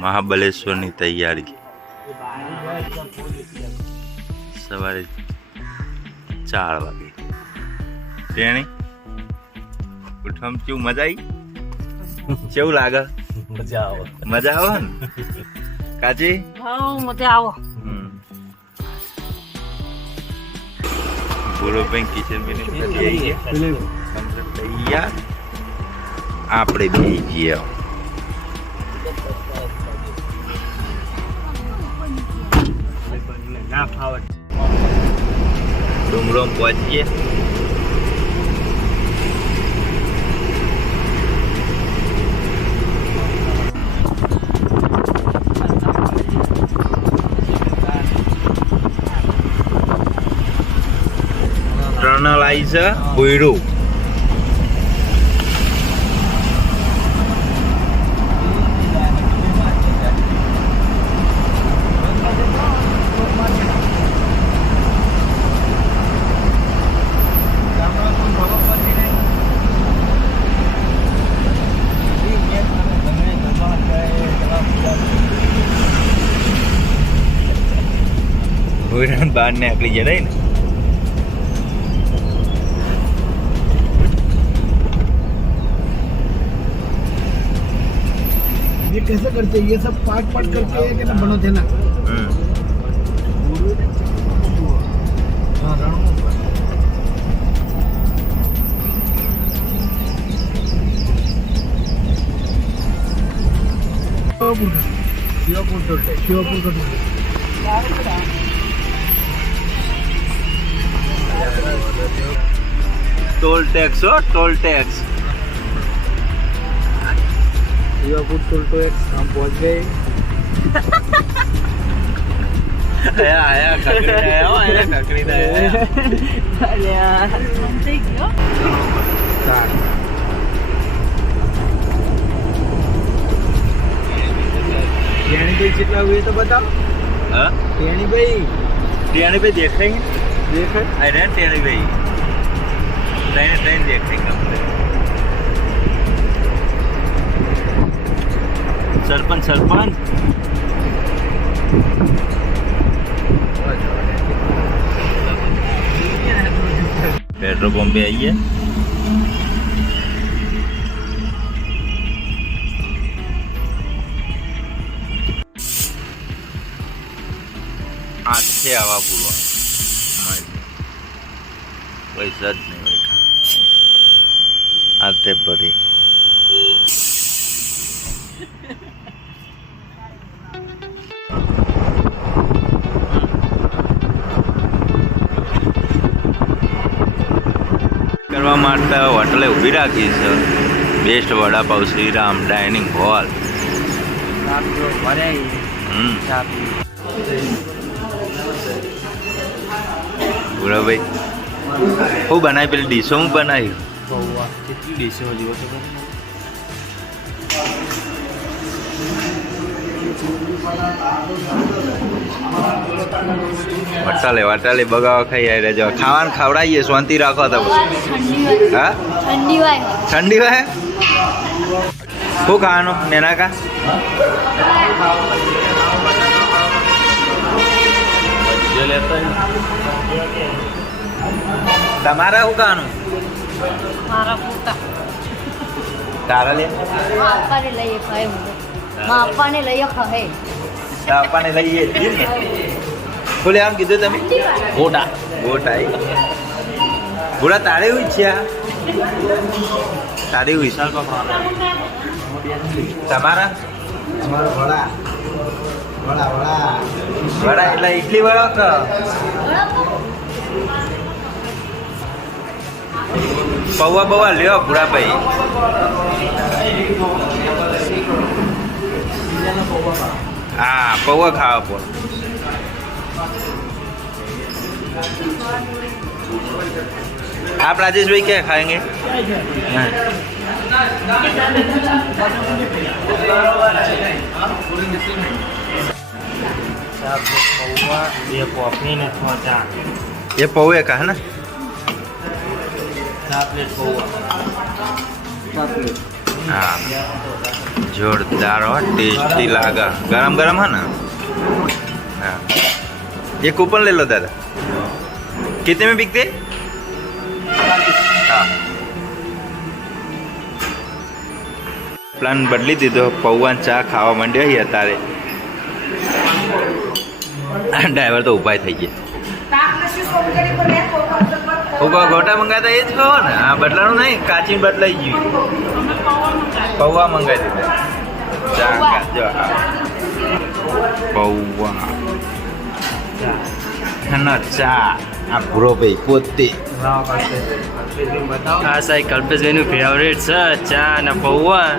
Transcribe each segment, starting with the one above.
મહાબલેશ્વરની તૈયારી સવારે 4 વાગે તેણી ઉઠવામાં કેવું મજા આવી કેવું લાગે મજા આવે ને કાજી મજા આવો બોલો ભાઈ કિચન મેં તૈયાર આપણે બેસી જઈએ ના ફાવટ ડુંગરો પહોંચીએ ટર્નલાઇઝર બોયરું બોયરા બહાર ને આકલી જડાય ને ये कैसे करते हैं? ये सब पार्ट पार्ट करके है कि ना बनो थे ना शिवपुर का टोल टैक्स हो toll tax Shivpur toll tax हम पहुंच गए आया खकड़ी टेणी भाई कितना हुए तो बताओ हाँ टेणी भाई देखेंगे देख अरे टेणी भाई ट्रेन देखेंगे अपने सरपंच पेट्रोल पंप पे आइए आज से आवा पूरा पैसा ज नहीं आते पड़ी કરવા માટે હોટલે ઊભી રાખી છે best vada pav Shriram Dining Hall બોલો ભાઈ શું બનાવી પેલી ડીશો હું બનાવ્યું કેટલી ડીશો જોવો તો વટાલે બગાવા ખાઈ આવી રહેજો ખાવાનું ખવડાવીએ શાંતિ રાખો તો હા ઠંડી વાય શું ખાવાનું નેના કા તમારે શું ખાવાનું તારા લે આપવાને લઈએ ખાહે આપવાને લઈએ બોલે આમ કીધું તમે ગોટા ગોટા તારે હોય છે તારે હોય તમારા વડા એટલે ઇડલી વડા કે પૌવા લ્યો ભૂરાભાઈ हाँ पौवा खाओ पर आप राजेश भाई क्या खाएंगे ये पौवे का है ना 4 प्लेट पौवा 4 प्लेट हाँ जोरदार और टेस्टी लागा गरम गरम है ना। हाँ ये कूपन ले लो दादा। कितने में बिकते? हाँ प्लान बदली दीधो पौवा चा खावा માંડ્યો હી અત્યારે ડ્રાઈવર તો ઉપાય થઈ ગયા ગોટા મંગાતા એ જ ખાવો ને આ બદલાનું નહીં કાચી બદલાઈ ગયું પૌવા મંગાવી દીધા ચા જો પૌવા ના ચા આ ભૂરો ભાઈ પોતે આ સાહેબ કલ્પેશભાઈનું ફેવરેટ છે ચા અને પૌવા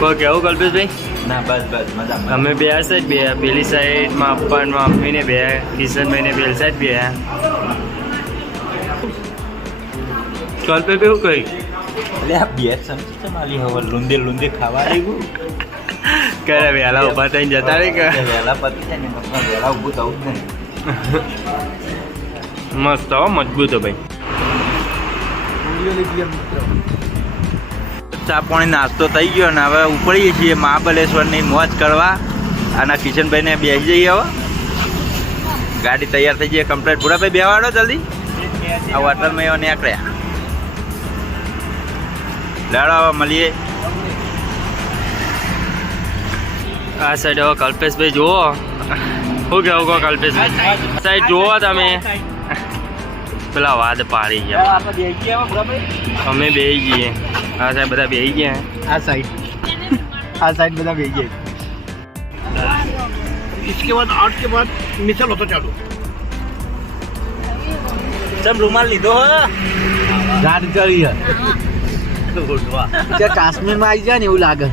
કોઈ કેવું કલ્પેશભાઈ? ના બસ બસ મજા અમે બે આ સાઈડ બે પેલી સાઈડમાં અપ્પાનમાં અમ્મીને બે કિશનભાઈને પેલી સાઈડ બે કલ્પેશભાઈ શું કહ્યું? એટલે આ બે સમજી છે મારી હવે લૂંદે લૂંદે ખાવા આવ્યું કરે વહેલા ઊભા થઈને જતા રહી કે વહેલા પતી જાય ને વહેલા ઊભું થવું જ નહીં મસ્ત હો મજબૂત હો ભાઈ ચા પાણી નાસ્તો થઈ ગયો ને હવે ઉપડીએ છીએ મહાબલેશ્વરની મોજ કરવા અને કિશનભાઈને બેસી જઈએ હવે ગાડી તૈયાર થઈ જઈએ કમ્પ્લીટ પૂરા ભાઈ બેવાડો જલ્દી આ હોટલમાં એવા નીકળ્યા લેડો હવે મળીએ આ સાઈડ હવે કલ્પેશભાઈ જુઓ શું કેવું કહો કલ્પેશભાઈ સાઈડ જુઓ તમે પેલા વાદ પાડી ગયા અમે બેસી જઈએ આ સાઈડ બધા બેસી ગયા आ साइड बता भेजिए इसके बाद 8 के बाद मिसल होता चालू सब રૂમાલ લીધો गाड़ी चली है क्या काश्मीर में आई जाए ने એવું લાગે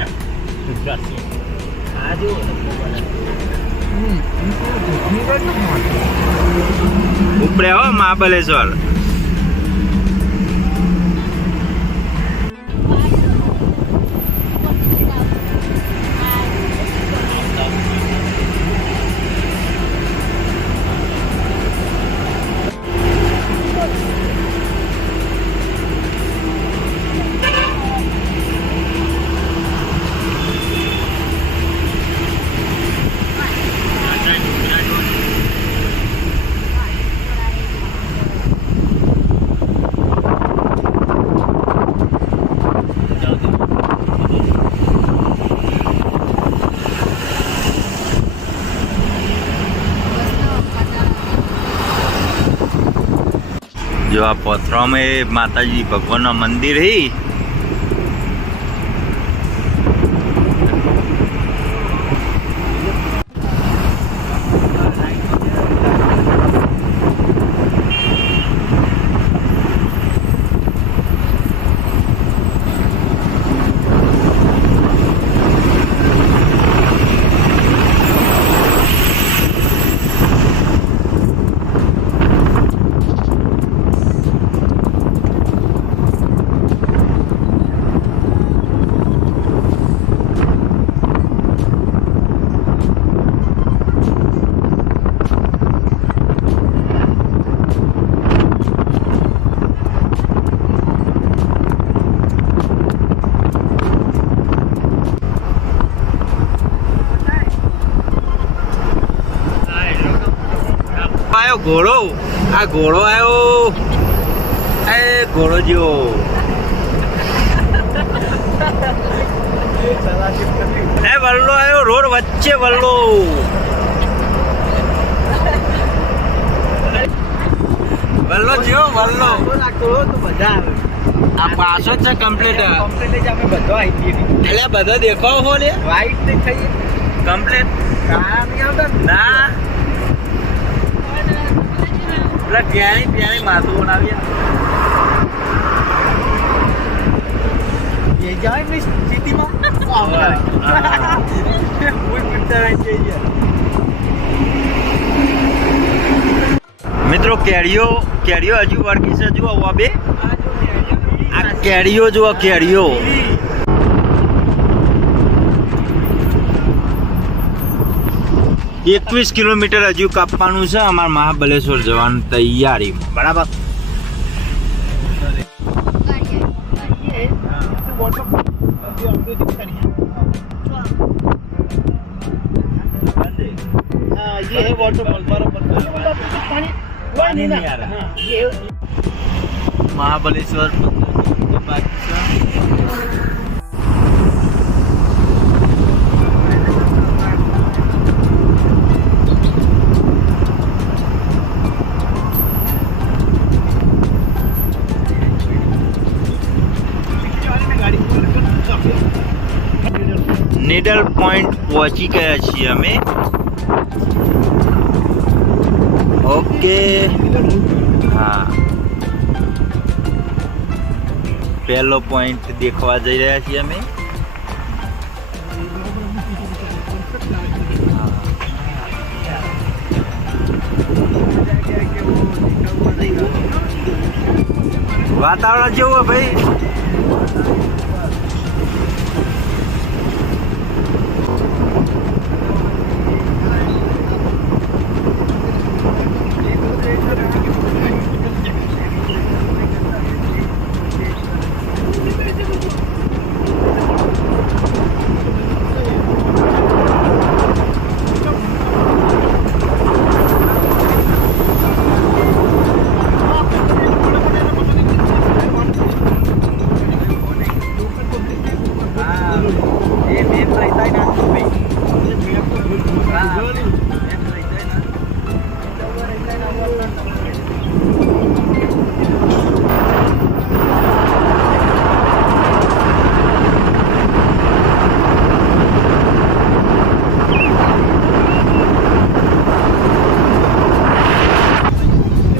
ઉપડે હો મહાબલેશ્વર जो आ पथरा में माता जी भगवान ना मंदिर है आयो घोड़ो आ घोड़ो आयो ए घोड़ो जो ए वल्लो आयो रोड वच्चे वल्लो वल्लो जो वल्लो आ पासो છે કમ્પ્લીટ कम्प्लीट અમે બધો આવી ગઈ એટલે બધો દેખાવ હો લે વાઈટ ને થઈ કમ્પ્લીટ કામ નહીં આવતા ના પેલા પ્યારી પ્યારી માથું બનાવીએ ये जाए मैं सिटी में कोई पिक्चर आई चाहिए મિત્રો કેરીઓ કેરીઓ હજુ વળગી છે જુઓ આ બે આ કેરીઓ જુઓ કેરીઓ 21 કિલોમીટર હજુ કાપવાનું છે અમારે મહાબલેશ્વર જવાની તૈયારી બરાબર ये है वाटरफॉल बराबर पानी पानी नहीं आ रहा। ये महाबलेश्वर નીડલ પોઈન્ટ પહોંચી ગયા છીએ અમે. ઓકે હા, પહેલો પોઈન્ટ દેખવા જઈ રહ્યા છીએ અમે. વાતાવરણ જેવું ભાઈ.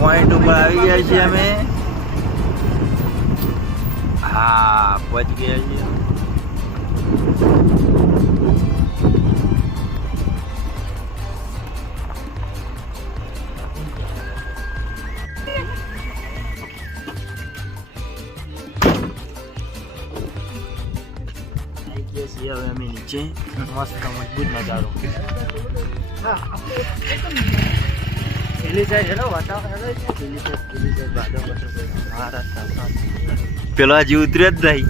પોઈન્ટ ઉપર આવી ગયા છીએ અમે. હા, પહોંચી ગયા છીએ. હવે અમે નીચે મસ્ત મજબૂત નજારો. પેલો હજી ઉતર્યો જ નહીં.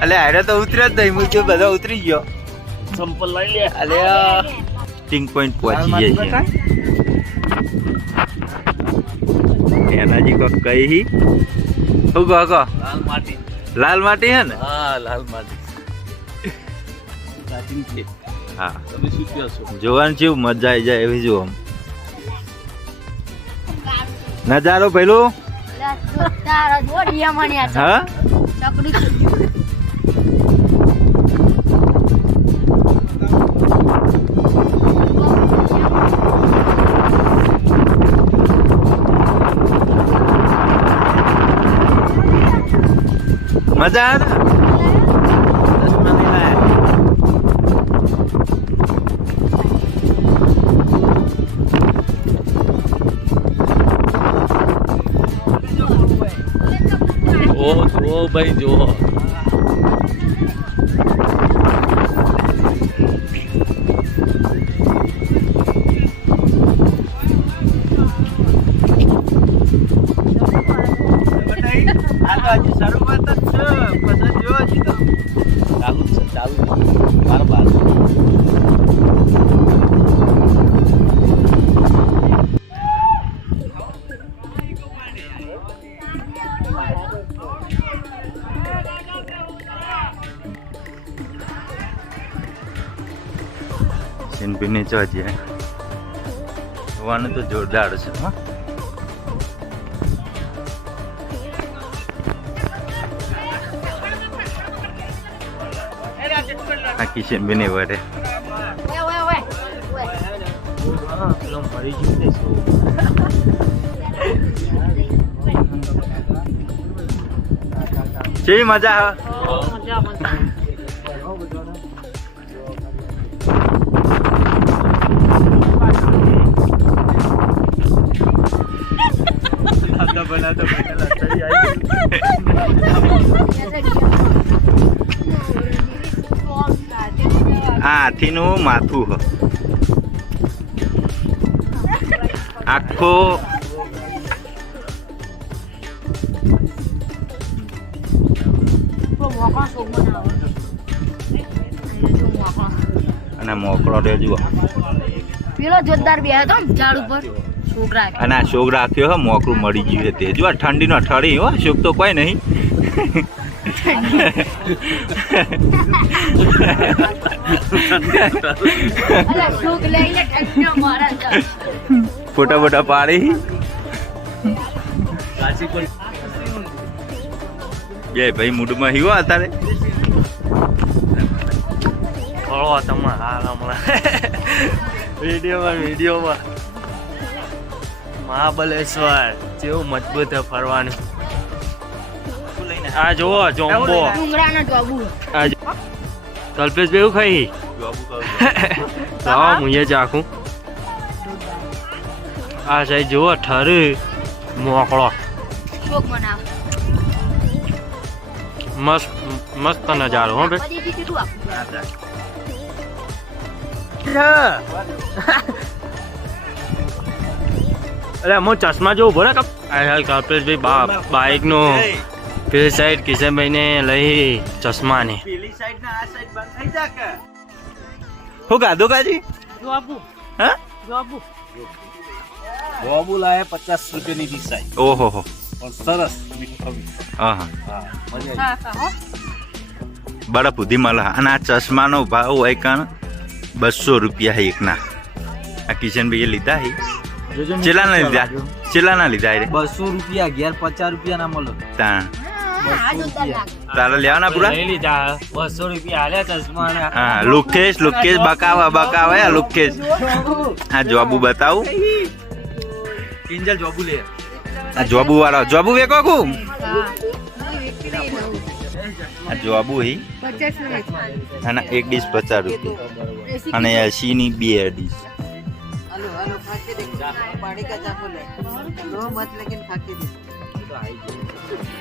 અલે હારે તો ઉતર્યો જ નહીં. હું બધા ઉતરી ગયો. સંપલ લઈ લે. અલે ટિંગ પોઈન્ટ પહોંચી જાય છે. એનાજી કોક કઈ શું કહો કહો? લાલ માટી. લાલ માટી હે ને? હા, લાલ માટી. પ્રાચીન છે. હા, તમે શું કહો છો? જોવાનું છે, મજા આવી જાય એવી જો નજારો પેલું. હા, મજા આવે ને? ચશ્મા લઈ લાય. જો ભાઈ જો. આ તો હજી શરૂઆત જ છે. પછી જો હજી તો ચાલુ છે, ચાલુ છે. બરાબર. સિનપીની ચોજી જોવાનું તો જોરદાર છે. હા, આ કિશનબેન વડે પેલો મરી ગયું ને શું? કેવી મજા આવે. હાથીનું માથું હ આખો અને અને મોકળો રહ્યો જુઓ. પેલો જોરદાર બે હતો ઝાડ ઉપર છોકરા અને આ શોક રાખ્યો હો મોકળું મળી ગયું છે તે જો ઠંડીનો ઠળી હો શોક તો કોઈ નહીં. છોક લઈને ઠંડીનો મારા છે. ફોટા બોટા પાડી બે ભાઈ મૂડમાં હીવો અત્યારે. ફળો તમે હાલ હમણાં વિડીયોમાં મહાબલેશ્વર કેવું મજબૂત છે ફરવાનું. આ જુઓ જોમ્બો. ડુંગરાના જોબુ આ કલ્પેશ બેવું ખાઈ લાવો મુએ ચાખું. આ સાઈડ જુઓ ઠરી મોકળો છોક બનાવ મસ્ત મસ્ત નજારો હો ભાઈ. પછી કેટલું આપું અરે હું ચશ્મા જોઉં ભરે કપ કલ્પેશભાઈ બાઇક નો પેલી સાઈડ કિશનભાઈ ને લઈ ચશ્મા ને પેલી સાઈડ ના આ સાઈડ બંધ થઈ જા કે હું ગાધો કાજી જોબુ હા જોબુ बाबू लाया 50 रुपए ની દિશાઈ ઓહો હો और सरस मीठा હા हाँ मजा હા હા હો બરફ ઉધી મળે. અને આ ચશ્માનો ભાવ હોય કાણ 200 રૂપિયા એકના. આ કિશનભાઈએ લીધા હે ચેલાના લીધા ચેલાના લીધા રે 200 रुपया 1150 रुपया ना મળે તાણ આ જોરદાર લાગે. તારા લેવાના પૂરા લઈ લીધા 200 રૂપિયા આલ્યા ચશ્મા ને. હા લુકેશ બકાવા આ લુકેશ. આ જોબુ બતાવું किंजल जोबू ले આ જોબુ વાળો જોબુ વેકો કુ હા આ જોબુ હી 50 મિનિટ અને એક ડીશ 50 રૂપિયા અને 80 ની બે ડીશ. हेलो हेलो खा के देख पानी का चाकू ले लो मत लेकिन खा के देख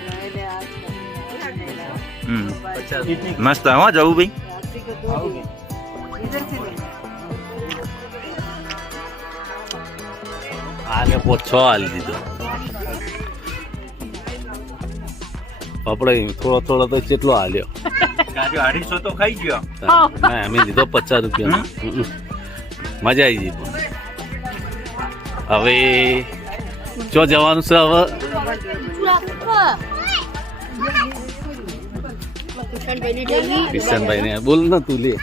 ले ले आज મસ્ત હો જવું ભાઈ. रात्रि को 2 दिन इधर से ले આને પોછો હાલ દીધો આપણે થોડો તો કેટલો હાલ્યો કાજો 250 તો ખાઈ ગયો. ના અમે લીધો 50 રૂપિયા મજા આવી ગઈ. હવે જો જવાનું છે હવે કિશનભાઈ ને બોલ ને તું લે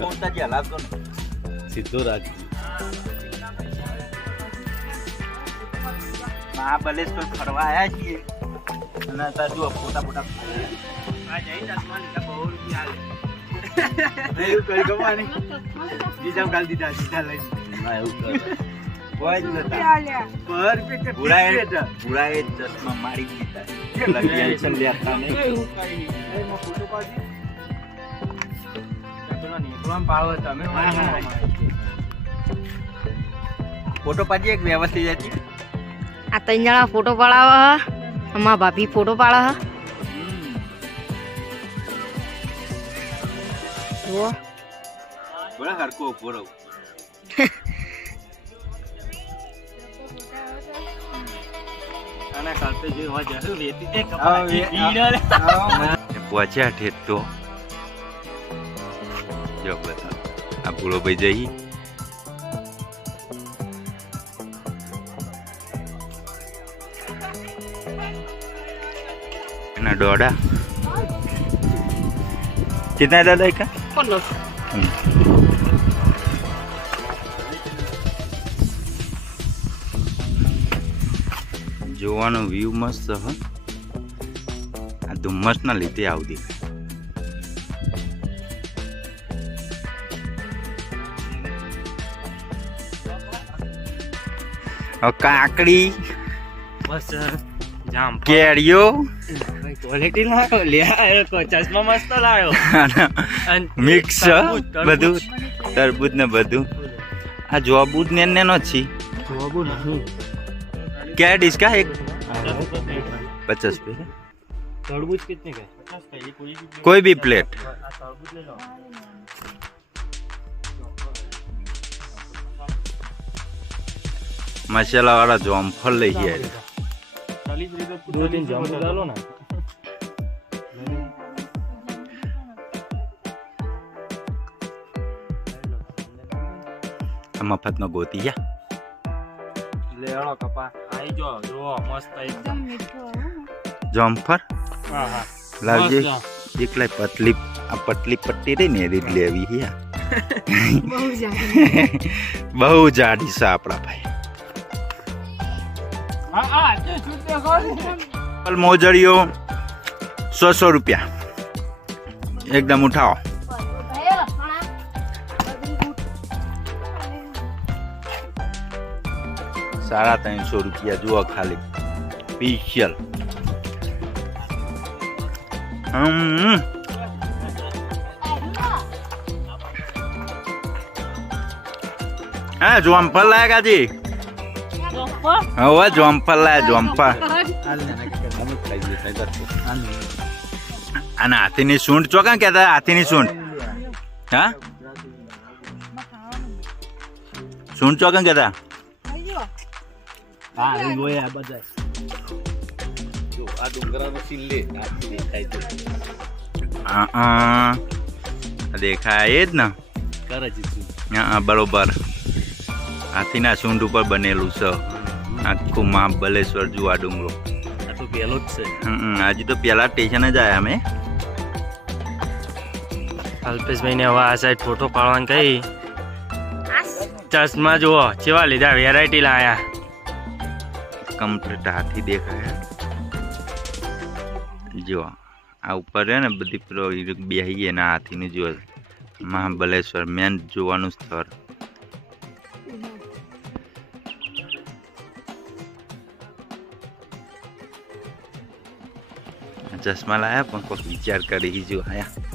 પોતાજી હલાવતો ને. સીધો રાખ. મહાબલેશ્વર ફરવા આયા છીએ અને અત્યારે જો ફોટા આ જઈ ચશ્મા લીધા 100 રૂપિયા આલે. એવું કરી ગવાની બીજા ગાલ દીધા સીધા લઈ ના એવું કરે કોઈ જ નતા પરફેક્ટ પૂરાએ ચશ્મા મારી દીધા. ટેન્શન લેતા નહીં. ફોટો પાડી એક વ્યવસ્થિત હતી. આ ત્રણ જણા ફોટો પાડાવે હ અમારા ભાભી ફોટો પાડે હ જુઓ બોલા હરકો પૂરો અને કલ્પેશભાઈ હોય જરૂર વેતી તે પહોંચ્યા ઠેઠ તો જો બતા આ પૂળો ભાઈ જઈ એના દોડા कितना दादा का જોવાનો વ્યૂ મસ્ત હ. આ ધુમ્મસ ના લીધે આવું દેખાય. કાકડી બસ જામ કેરીઓ ક્વોલિટી લાવ્યો લે ચશ્મા મસ્ત લાવ્યો મિક્સ બધું તરબૂજ ને બધું. આ જોબૂજ ને નો છે જોબુ નહીં क्या डिश का एक 50 पे तरबूज कितने का 50 का ये कोई भी प्लेट. तरबूज ले लो मसाला वाला जामफल ले ही है. 40 रुपए 2-3 जामुन डालो ना. મફતનો ગોતી જા લેણો કપા આઈ જો જો મસ્ત એકદમ જમ્પર હા હા લાવજે મસ્ત. એકલા પતલી આ પતલી પટ્ટી રહી ને એ રીત લેવી છે બહુ જાડી છે આપણા ભાઈ મોજડીઓ 100 રૂપિયા એકદમ ઉઠાવો 350 રૂપિયા જુઓ ખાલી સ્પેશિયલ હા જમ્પર લાયા કાજી હવે જમ્પર લાયા જમ્પર અને હાથીની સૂંઢ ચોકા કહેતા હાથીની સૂંઢ હા સૂંઢ ચોકા કહેતા આ ડુંગરાનો સીન લે આથી દેખાય છે દેખાય જ ને કરે છે હા બરોબર હાથીના સૂંઢ ઉપર બનેલું છે આખું મહાબલેશ્વર જુઓ આ ડુંગરો આ તો પહેલો જ છે આજે તો પેલા સ્ટેશન જ આવ્યા અમે અલ્પેશભાઈને હવે આ સાઈડ ફોટો પાડવાનું કહી ચશ્મા જુઓ કેવા લીધા વેરાયટી લાયા કમ્પ્લીટ હાથી દેખાય જો આ ઉપર છે ને બધી પેલો બેહીએ ને હાથીનું જો મહાબલેશ્વર મેન જોવાનું સ્થળ ચશ્મા લાયા પણ કોઈ વિચાર કરી જો આયા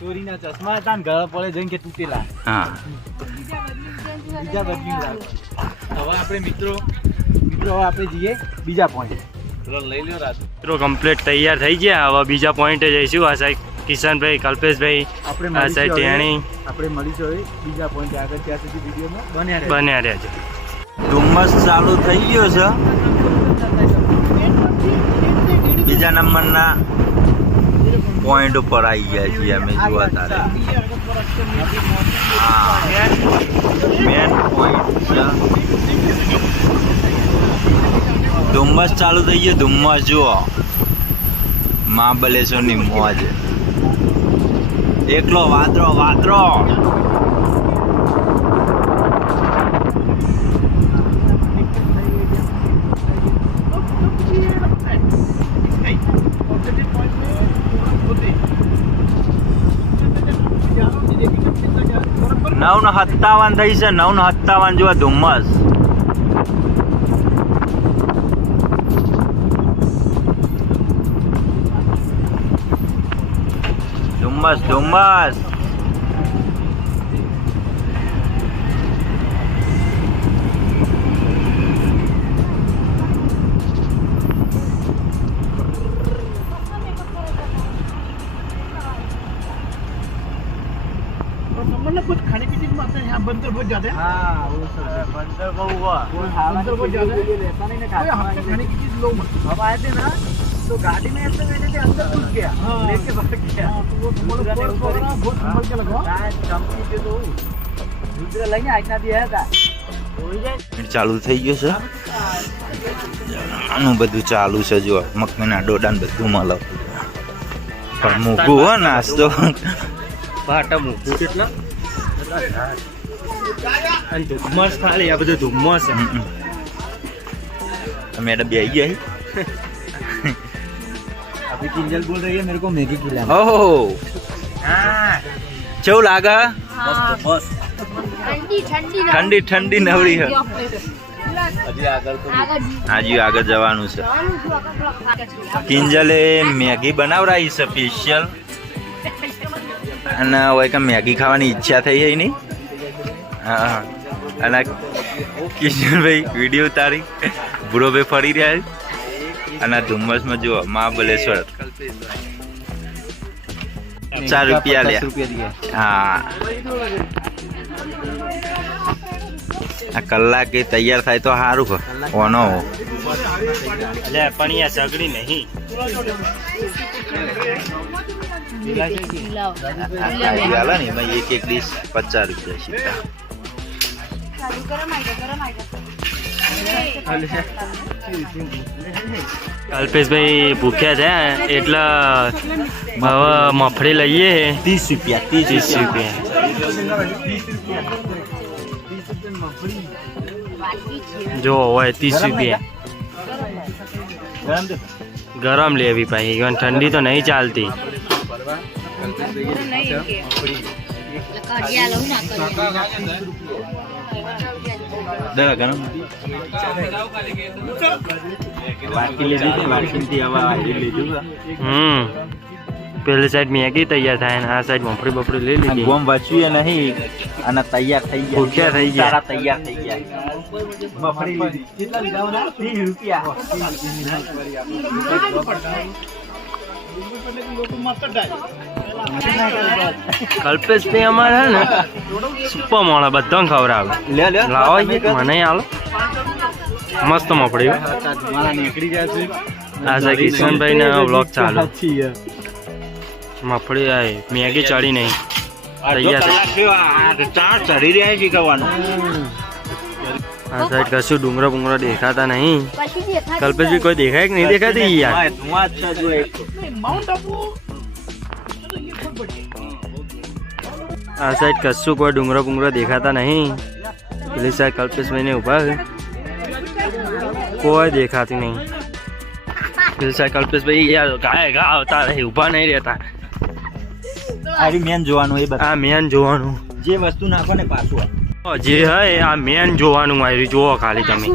ચોરીના ચશ્મા હતા ને ગળા પડે જઈને કે તૂટેલા હા બીજા બદલી હવે આપણે મિત્રો હવે આપણે જઈએ બીજા પોઈન્ટ લઈ લ્યો રાત મિત્રો કમ્પ્લીટ તૈયાર થઈ ગયા હવે બીજા પોઈન્ટે જઈશું આ સાઈડ કિશનભાઈ કલ્પેશભાઈ આ સાઈડ ટેણી આપણે મળીશું હવે બીજા પોઈન્ટ આગળ ત્યાં સુધી વિડીયોમાં બન્યા રહ્યા છે ધુમ્મસ ચાલુ થઈ ગયો છે બીજા નંબરના પોઈન્ટ ઉપર આવી ગયા છીએ અમે જોવા તારે હા મેન પોઈન્ટ છે ધુમ્મસ ચાલુ થઈ ગયો ધુમ્મસ જુઓ મહાબલેશ્વરની મોજ એકલો વાદરો વાદરો નવ ને 57 થઈ છે 9 ને 57 જો ધુમ્મસ ધુમ્મસ ધુમ્મસ कुछ खाने पीने की बात है यहाँ बंदर बहुत ज्यादा है हाँ वो सब बंदर बहुत हुआ बंदर बहुत ज्यादा है हमसे खाने की चीज लो मत हम आए थे ना तो गाड़ी में ऐसे बैठे थे अंदर घुस गया लेके भाग गया वो तुम्हारे ऊपर पकड़ा बहुत संभल के लगाओ चमकी पे तो दूसरा लगे आइना दिया था ચાલુ થઈ ગયો છે આનું બધું ચાલુ છે જો મકાઈના ડોડા ને બધું મળે પણ મૂકવું હો નાસ્તો ભાટા મૂકવું કેટલા અને ધુમ્મસ ખાલી આ બધું ધુમ્મસ મેડમ બે आई है अभी किंजल बोल रही है मेरे को मैगी खिलाना ओहो કેવું લાગે ઠંડી ઠંડી નવરી છે હાજી આગળ જવાનું છે કિંજલે મેગી બનાવરાઈ છે સ્પેશિયલ અને હવે કે મેગી ખાવાની ઈચ્છા થઈ છે નહીં હા અને કિશનભાઈ વિડીયો ઉતારી બુરો ભાઈ ફરી રહ્યા છે અને ધુમ્મસમાં જુઓ મહાબલેશ્વર 4 રૂપિયા લ્યા હા આ કલાકે તૈયાર થાય તો સારું કે ઓનો એટલે પણ યાર સગડી નહીં. હાલે ને એમાં એક ડીશ 50 રૂપિયા સીધા. કલ્પેશભાઈ ભૂખ્યા છે એટલે હવે મફળી લઈએ 30 રૂપિયા 30 રૂપિયા. જો હોય 30 રૂપિયા ગરમ લેવી પાછી ઈવન ઠંડી તો નહીં ચાલતી. પેલી સાઈડ મેગી તૈયાર થાય ને આ સાઈડ મફળી બફળી લઈ લીધી. ગોમ વાંચ્યું નહીં અને તૈયાર થઈ ગયા. ભૂખ્યા થઈ ગયા. સારા તૈયાર થઈ ગયા. મફળી લીધી. કેટલા લીધા? 30 રૂપિયા. કલ્પેશભાઈ અમારે હે ને સુપર મોડા બધાને ખવડાવે. લાવો મને હાલો મસ્ત મફળી. આ છે કિશનભાઈ ને વ્લોગ ચાલુ. મફળી આવી મેગી ચડી નહીં તૈયાર ચડી રહ્યા છે કહેવાનું. આ સાઈડ કશું ડુંગરો બુંગરો દેખાતા નહીં. કલ્પેશભાઈ કોઈ દેખાય કે નહીં દેખાતી યાર? આ સાઈડ કશું કોઈ ડુંગરો બુંગરો દેખાતા નહીં. પેલી સાઈડ કલ્પેશભાઈ ને ઉભા છે કોઈ દેખાતી નહીં. પેલી સાઈડ કલ્પેશભાઈ યાર ગાય ગા આવતા રહે ઉભા નહીં રહેતા. મેન જોવાનું એ આ મેન જોવાનું જે વસ્તુ નાખો ને પાછું જે હે આ મેન જોવાનું આવ્યું. જુઓ ખાલી તમે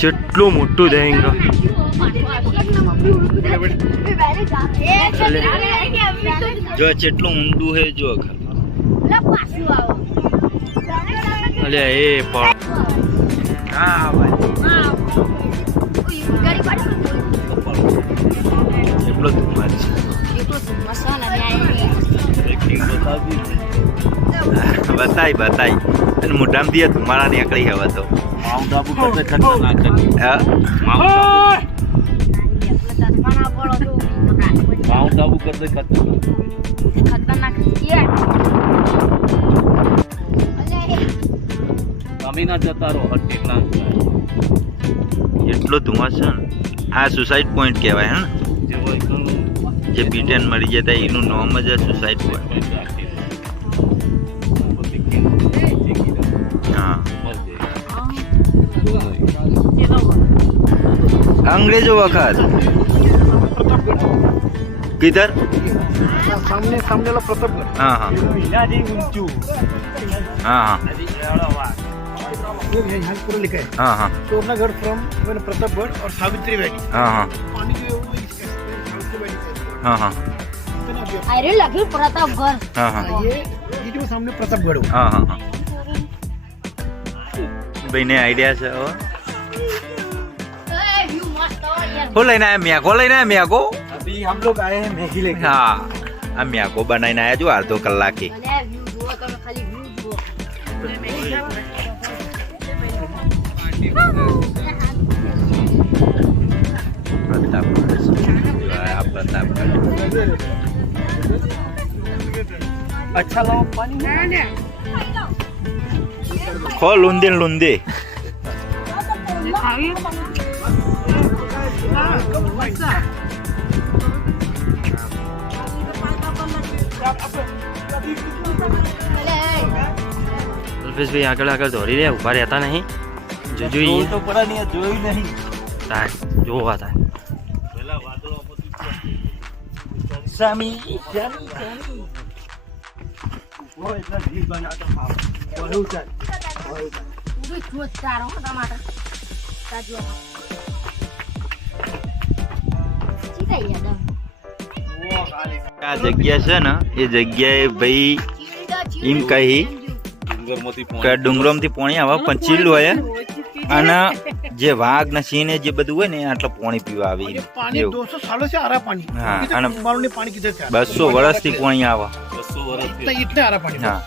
જેટલું મોટું દહીં જો જેટલું ઊંડું હે જો અલે એ પણ હા ભાઈ એટલો ધુમ્મસ બતાય બતાય અને મોઢામાંથી ધુમાડા નીકળી હવે તો. માઉન્ટ આબુ કરતા ખતરનાક છે. હા માઉન્ટ આબુ કરતા ખતરનાક. તમે ના જતા રહો હટ્ટીના. એટલો ધુમ્મસ છે ને. આ સુસાઇડ પોઈન્ટ કહેવાય હે ને. જે હોય ઘણું જે બીટેન મળી જતા એનું નામ જ સુસાઇડ પોઈન્ટ. हाँ अंग्रेजों वक्त किधर सामने वाला प्रतापगढ़. हाँ हाँ हाँ हाँ यहाँ पूरा लिखा है हाँ हाँ तोरनागढ़ फ्रॉम प्रतापगढ़ और सावित्री वैली. हाँ हाँ पानी जो है वो सावित्री वैली से. हाँ हाँ अरे लगे प्रतापगढ़. हाँ हाँ ये जो सामने प्रतापगढ़ हो. हाँ हाँ हाँ भाई ने आइडिया છે हो लेना है मैगो लेना है मैगो. अभी हम लोग आए हैं मैगी लेके. हाँ આ मैगो बनाઈને આયા જો અડધો કલાકે. अच्छा लो पानी. ખો લુંદે લુંદે. કલ્પેશભાઈ આગળ આગળ દોડી રહ્યા ઉભા રહેતા નહીં. જોઈએ તો પડા નહીં જોયું નહીં. જોવા થાય સામી वो इतना घी बना तो खाओ. बहुत है. આ જગ્યા છે ને એ જગ્યાએ ભાઈ એમ કહી કે ડુંગરોમાંથી પાણી આવે પણ ચીલ હોય અને જે વાઘ ને સિંહ ને જે બધું હોય ને આટલું પાણી પીવા આવે ये पानी એવું. 200 सालों से आ रहा है पानी. हाँ, किधर आना- कुंभारों ने पानी किधर से आ रहा है? 200 વર્ષથી પાણી આવે. 200 વર્ષથી इतना आ रहा है पानी. હા